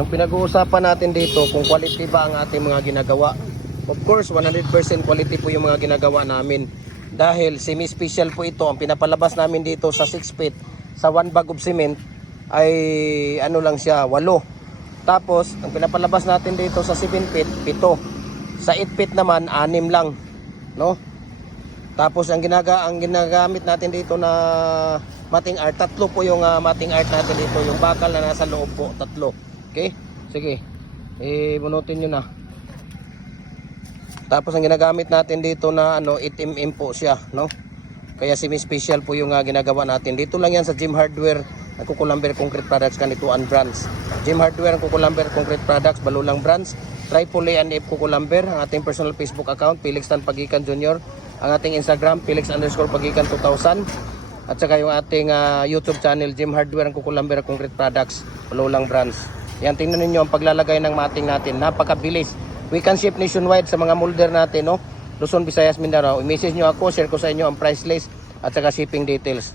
Ang pinag-uusapan natin dito kung quality ba ang ating mga ginagawa. Of course, 100% quality po yung mga ginagawa namin. Dahil semi-special po ito, ang pinapalabas namin dito sa 6 feet, sa 1 bag of cement, ay ano lang siya, 8. Tapos, ang pinapalabas natin dito sa 7 feet, 7. Sa 8 feet naman, 6 lang. No? Tapos, ang, ginaga, ang ginagamit natin dito na mating art, tatlo po yung ah, mating art natin dito. Yung bakal na nasa loob po, tatlo. Okay? Sige. Eh, bunutin nyo na. Tapos ang ginagamit natin dito na ano 8mm po siya, no? Kaya semi-special po yung ah, ginagawa natin. Dito lang yan sa Gym Hardware, ang Kukulamber Concrete Products kanituan brands. Gym Hardware ang Kukulamber Concrete Products, Balulang Brands, Tripoli and F Kukulamber, ang ating personal Facebook account, Felix Tan Pagikan Jr., ang ating Instagram, Felix underscore Pagikan 2000, at saka yung ating ah, YouTube channel, Gym Hardware ang Kukulamber Concrete Products, Balulang Brands. Yan, tingnan ninyo ang paglalagay ng mating natin. Napakabilis. We can ship nationwide sa mga molder natin, no? Luzon, Visayas, Mindanao. I-message nyo ako, share ko sa inyo ang price list at saka shipping details.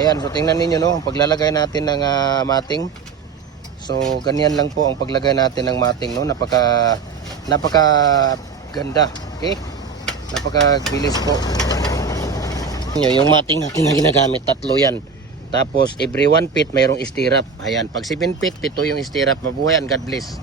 Ayan, so tingnan ninyo, no? Paglalagay natin ng ah, mating. So, ganyan lang po ang paglagay natin ng mating, no? Napaka, napaka ganda. Okay? Napaka bilis po. Yung mating natin na ginagamit, tatlo yan. Tapos, every one feet, mayroong istirap. Ayan, pag 7 feet, pito yung istirap. Mabuhay and God bless.